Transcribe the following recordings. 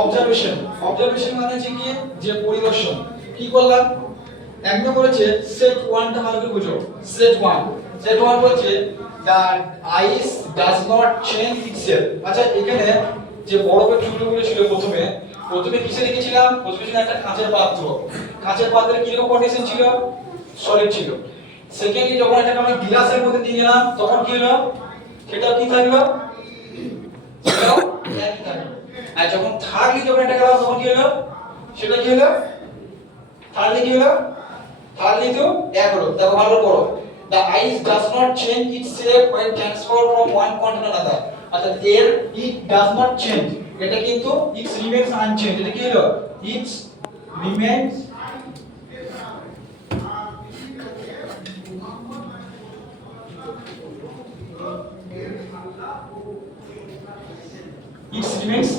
Observation observation মানে হচ্ছে কি যে পরিদর্শন কি করলাম এক নম্বর হচ্ছে সেট 1 টা ভালো করে বুঝো সেট 1 বলছে that ice does not change itself আচ্ছা এখানে যে বরফের টুকরোগুলো ছিল প্রথমে কিসে লিখেছিলাম প্রথমে ছিল একটা কাঁচের পাত্রে কি রকম কন্ডিশন ছিল সলিড ছিল সেকেন্ডলি যখন এটাকে আমরা গ্লাসের মধ্যে দিয়ে গেলাম তখন কি হলো সেটাও কি থাকলো সেটাও একই থাকলো আর যখন থার্ডলি যখন এটা গেলাম তখন কি হলো সেটা কি হলো থার্ডলি তো এক হলো দেখো ভালো করো the ice does not change its shape when transferred from one continent to another অর্থাৎ এর it does not change এটা কিন্তু it remains unchanged এটা কি হলো it remains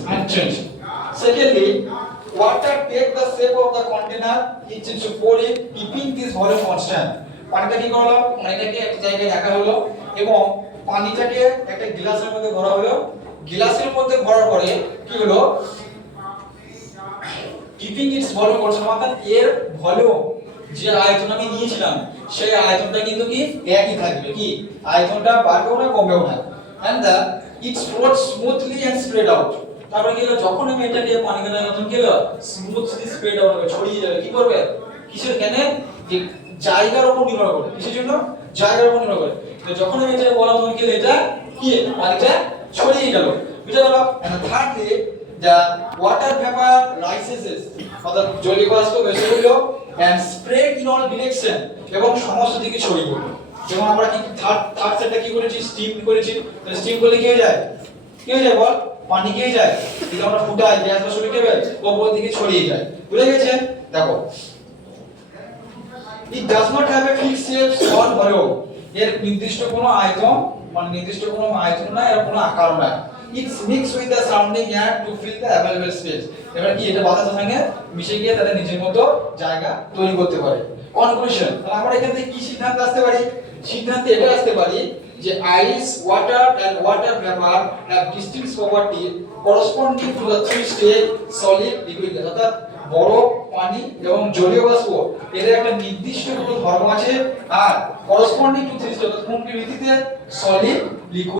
unchanged. Secondly, water take the shape of the container which is to pour it, keeping this volume constant. পানিটা কি করলো পানিটাকে একটা জায়গায় রাখা হলো এবং পানিটাকে একটা গ্লাসের মধ্যে ভরা হলো গ্লাসের মধ্যে ভরার পরে কি হলো keeping its volume constant অর্থাৎ এর ভলিউম যে আয়তন আমি নিয়েছিলাম সেই আয়তনটা কিন্তু কি একই থাকবে কি আয়তনটা বাড়বেও না কমবেও না and the it flows smoothly and spread out তারপরে কি হলো যখন আমি এটাকে পানি দেওয়ার তখন কি হলো স্মুথলি স্প্রেড আউট হবে ছড়িয়ে যাবে কি করবে কিসের কেন যে জায়গার উপর নির্ভর করে কিসের জন্য জায়গার উপর নির্ভর করে তো যখন আমি এটা বললাম তখন কি হলো এটা কি পানিটা ছড়িয়ে গেল বুঝা গেল and thirdly the water vapor rises অর্থাৎ জলীয় বাষ্প ভেসে উঠলো and spread in all direction এবং সমস্ত দিকে ছড়িয়ে পড়লো যেমন আমরা কি থার্ড সেটটা কি করেছি স্টিম করেছি তাহলে স্টিম করলে কি হয়ে যায় বল পানি কি হয়ে যায় যদি আমরা ফুটাই গ্যাস বা সলিড কেবল উপর দিকে ছড়িয়ে যায় বুঝে গেছেন দেখো it does not have a fixed shape or volume এর নির্দিষ্ট কোনো আয়তন মানে নির্দিষ্ট কোনো আয়তন না এর কোনো আকার না it's mixed with the surrounding air to fill the available space এবার কি এটা বাতাসের সঙ্গে মিশে গিয়ে তাদের নিজের মতো জায়গা তৈরি করতে পারে কনক্লুশন তাহলে আমরা এখান থেকে কি সিদ্ধান্ত আসতে পারি সিদ্ধান্তে এটা আসতে পারি যে ice water and water vapor have distinct properties corresponding to the three stage solid liquid অর্থাৎ বরফ পানি এবং জলীয় বাষ্প এর একটা নির্দিষ্ট কোনো ধর্ম আছে আর corresponding to three stage অর্থাৎ কোনটির ভিত্তিতে সলিড লিকুইড